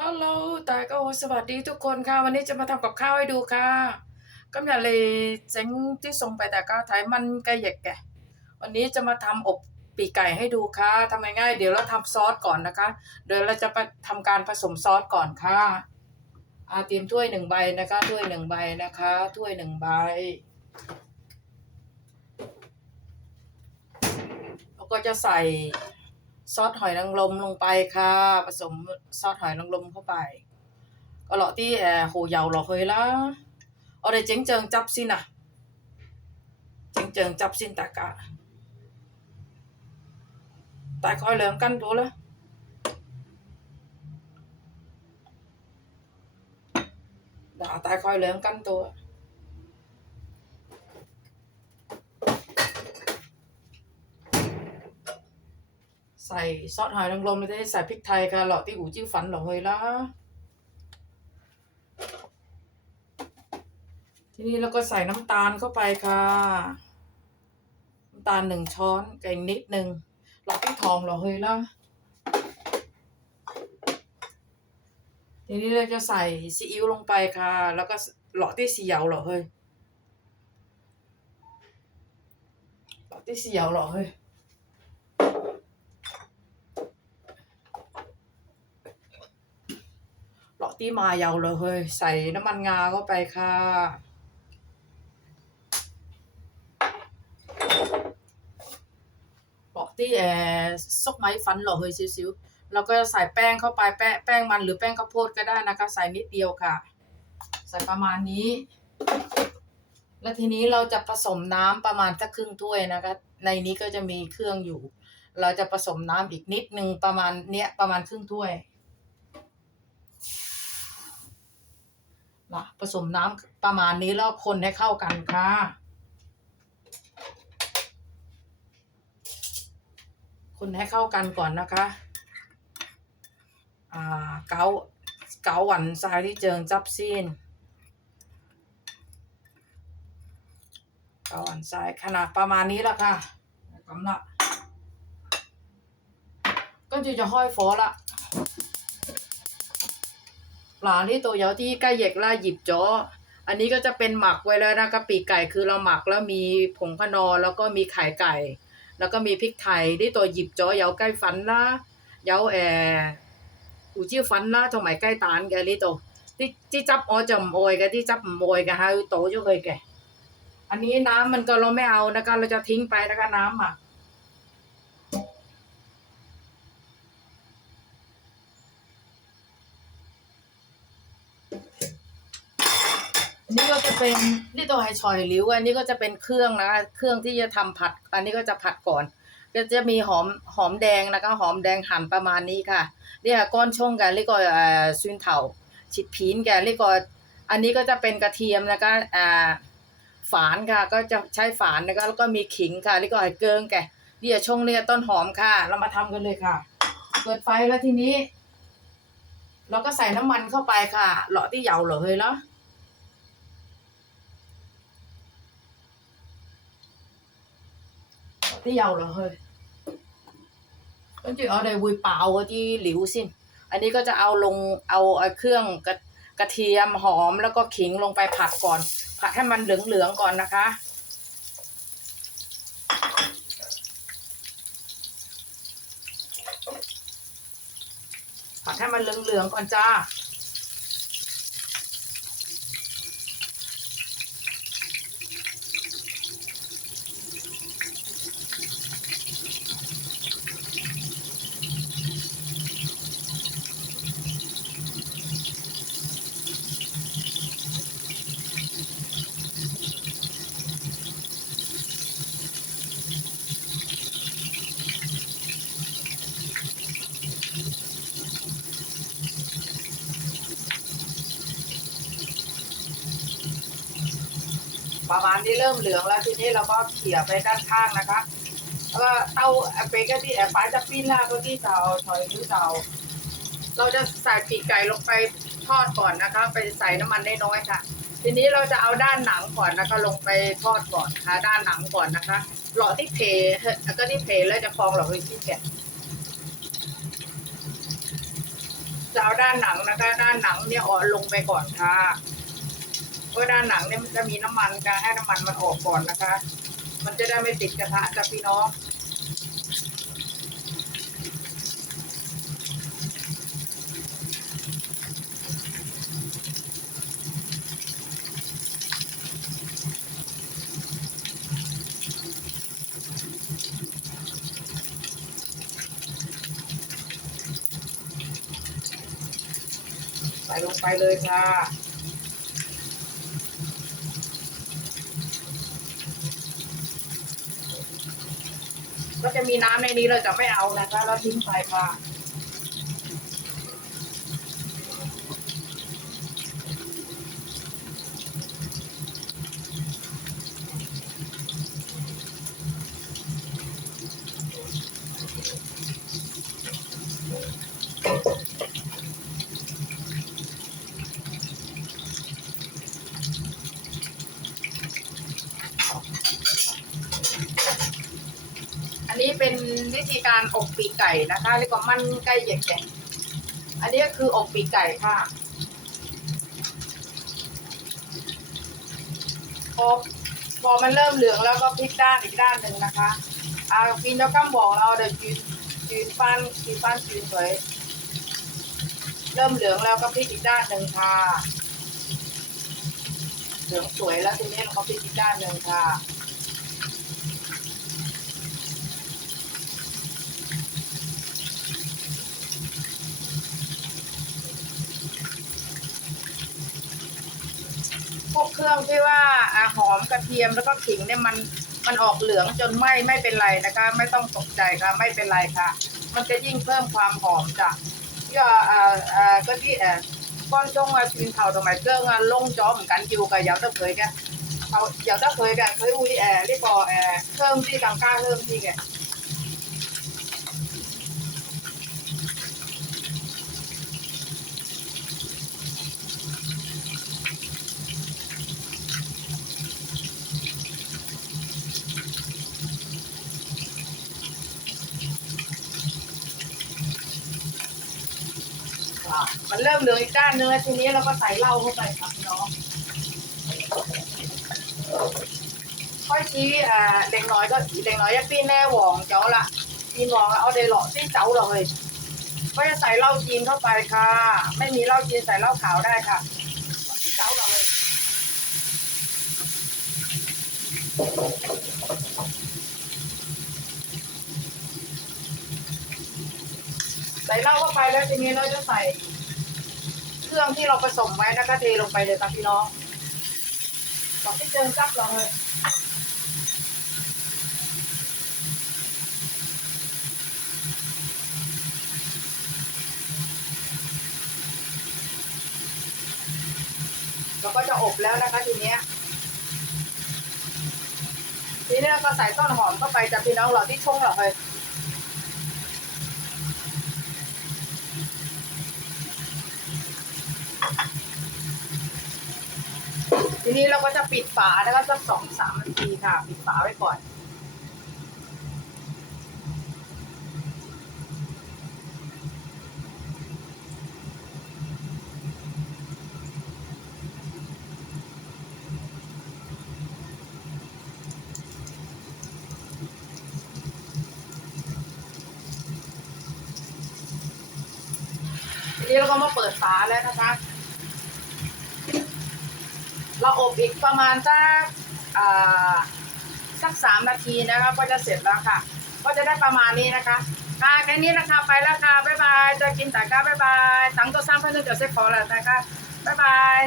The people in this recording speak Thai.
ฮัลโหลแต่ก็สวัสดีทุกคนค่ะ วันนี้จะมาทำกับข้าวให้ดูค่ะก็อยากเลยเจ๋งที่ส่งไปแต่ก็ถ่ายมันไก่เหยกแกวันนี้จะมาทำอบปีกไก่ให้ดูค่ะทำง่ายๆเดี๋ยวเราทำซอสก่อนนะคะ เดี๋ยวเราจะไปทำการผสมซอสก่อนค่ะอาเตรียมถ้วยหนึ่งใบนะคะ ถ้วยหนึ่งใบนะคะ ถ้วยหนึ่งใบแล้วก็จะใส่ ซอสหอยนางรมลงไปค่ะ ผสมซอสหอยนางรมเข้าไปก็หล่อที่แอโหยาวหล่อเฮยละเอาได้เจ๋งเจิงจับสินะเจ๋งเจิงจับสินตากะตาคอยเหลืองกันดูละด่าตายคอยเหลืองกันตัว ใส่ซอสหอยนางรมไม่ได้ใส่พริกไทยค่ะหลาะที่หูจิ้วฝันหลาเฮยละทีนี้เราก็ใส่น้ำตาลเข้าไปค่ะ น้ำตาลหนึ่งช้อนกับอีกนิดหนึ่งหลาะที่ทองหลาเฮยละทีนี้เราจะใส่ซีอิ๊วลงไปค่ะ แล้วก็หลาะที่สียาเหลาเฮยหลาะที่สียาเหลาเฮย ที่มาเยาวเลยเฮ้ยใส่น้ำมันงาเข้าไปค่ะเลาะที่แอร์ซกไม้ฟันเหรอเฮ้ยซิวๆแล้วก็ใส่แป้งเข้าไปแป้งแป้งมันหรือแป้งข้าวโพดก็ได้นะคะ ใส่นิดเดียวค่ะ ใส่ประมาณนี้ แล้วทีนี้เราจะผสมน้ำประมาณสักครึ่งถ้วยนะคะ ในนี้ก็จะมีเครื่องอยู่ เราจะผสมน้ำอีกนิดนึงประมาณเนี้ยประมาณครึ่งถ้วย นะผสมน้ำประมาณนี้แล้วคนให้เข้ากันค่ะคนให้เข้ากันก่อนนะคะอ่าเกาเกาหวันทรายที่เจิงจับซีนเกาหวันทรายขนาดประมาณนี้ละค่ะกำละก็จะจะห้อยฟอละ ปลาที่ตัวเยาที่ใกล้เหยกล่าหยิบจ้ออันนี้ก็จะเป็นหมักไว้แล้วนะกะปิไก่คือเราหมักแล้วมีผงขนอแล้วก็มีไข่ไก่ แล้วก็มีพริกไทยที่ตัวหยิบจ้อเยาใกล้ฟันละเยาแออูจิ้วฟันละทำไมใกล้ตานแกลิโตที่ที่จับออจำโอยแกที่จับโอยแกฮะโตจุเคยแกอันนี้น้ำมันก็เราไม่เอานะคะเราจะทิ้งไปนะคะน้ำอะ นนี้ก็จะเป็นนี่ตัวไฮชอยหลิวอันนี้ก็จะเป็นเครื่องนะคะเครื่องที่จะทำผัด อันนี้ก็จะผัดก่อน ก็จะมีหอมหอมแดงนะคะหอมแดงหั่นประมาณนี้ค่ะเนี่ยก้อนช่องกันแล้วก็เอ่อซุนเถาฉิดผีนแกแล้วก็อันนี้ก็จะเป็นกระเทียมนะคะอ่าฝานค่ะ ก็จะใช้ฝานนะคะแล้วก็มีขิงค่ะแล้วก็ไอเกิงแกเนี่ยช่องเนี่ยต้นหอมค่ะ เรามาทำกันเลยค่ะ เปิดไฟแล้วทีนี้ เราก็ใส่น้ำมันเข้าไปค่ะเหลาะที่เหยาเหรอเฮ้ยแล้ว ที่有落去，跟住我哋会爆嗰啲料先。อันนี้ก็จะเอาลงเอาไอ้เครื่องกระกระเทียมหอมแล้วก็ขิงลงไปผัดก่อน ผัดให้มันเหลืองๆก่อนนะคะ ผัดให้มันเหลืองๆก่อนจ้า ประมาณนี้เริ่มเหลืองแล้วทีนี้เราก็เขี่ยไปด้านข้างนะคะแล้วก็เตาเปก็ที่แอบฟ้าจะปิ้นล่าก็ที่เตาถอยหรือเตาเราจะใส่ปีกไก่ลงไปทอดก่อนนะคะ ไปใส่น้ำมันน้อยๆค่ะ ทีนี้เราจะเอาด้านหนังก่อนนะคะ ลงไปทอดก่อนค่ะด้านหนังก่อนนะคะ หล่อที่เพแล้วก็ที่เพแล้วจะฟองหล่อที่แกะจะเอาด้านหนังนะคะ ด้านหนังเนี่ยอ่อนลงไปก่อนค่ะ เพราะด้านหนังเนี่ยมันจะมีน้ำมันการให้น้ำมันมันออกก่อนนะคะ มันจะได้ไม่ติดกระทะจ้ะพี่น้องใส่ลงไปเลยค่ะ ก็จะมีน้ำในนี้เราจะไม่เอานะคะ เราทิ้งไปค่ะ เป็นวิธีการอบปีกไก่นะคะเรียกว่ามันไก่เหยียกแกะอันนี้ก็คืออบปีกไก่ค่ะพอพอมันเริ่มเหลืองแล้วก็พลิกด้านอีกด้านหนึ่งนะคะอาฟินเจ้ากำบอกเราเดี๋ยวจืนจืนฟันจืนฟันจืนสวยเริ่มเหลืองแล้วก็พลิกอีกด้านหนึ่งค่ะ เหลืองสวยแล้วทีนี้เราก็พลิกอีกด้านหนึ่งค่ะ พวกเครื่องที่ว่าอาหอมกระเทียมแล้วก็ขิงเนี่ยมันมันออกเหลืองจนไหม้ไม่เป็นไรนะคะ ไม่ต้องตกใจค่ะไม่เป็นไรค่ะ มันจะยิ่งเพิ่มความหอมจ้ะก็เอ่อเอ่อก็ที่เอ่อก้อนจงมาชินเข่าทำไมเครื่องอะลงจอเหมือนกันอยู่กับยาตะเคยกันเขาเยาตะเคยกันเคยอุ้ยแอร์ที่ปอแอร์เพิ่มที่กลางก้าเพิ่มที่แก มันเริ่มเหลืองอีกด้านนึงแล้วทีนี้เราก็ใส่เหล้าเข้าไปครับน้องค่อยชี้อ่าเด็กน้อยก็เด็กน้อยจะปีนแน่หวองเจ้าละปีนหวองแล้วเอาเดหลอที่เจ้าเลย ก็จะใส่เหล้าจีนเข้าไปค่ะ ไม่มีเหล้าจีนใส่เหล้าขาวได้ค่ะที่เจ้าเลยใส่เหล้าเข้าไปแล้วทีนี้เราจะใส่ เครื่องที่เราผสมไว้แล้วก็เทลงไปเลยค่ะพี่น้องบอกที่เจิงซับเราเลยเราก็จะอบแล้วนะคะทีเนี้ยทีนี้เราก็ใส่ต้นหอมเข้าไปจากพี่น้องเราที่ชงเราเลย นี้เราก็จะปิดฝาแล้วก็สักสองสามนาทีค่ะ ปิดฝาไว้ก่อน ทีนี้เราก็มาเปิดฝาแล้วนะคะ เราอบอีกประมาณสักสักสามนาทีนะคะก็จะเสร็จแล้วค่ะ ก็จะได้ประมาณนี้นะคะค่ะแค่นี้นะคะไปแล้วค่ะบ๊ายบายจะกินแต่ก้าบ๊ายบายตังตัวซ้ำเพื่อนจะเซ็ตขอแล้วนะคะบ๊ายบาย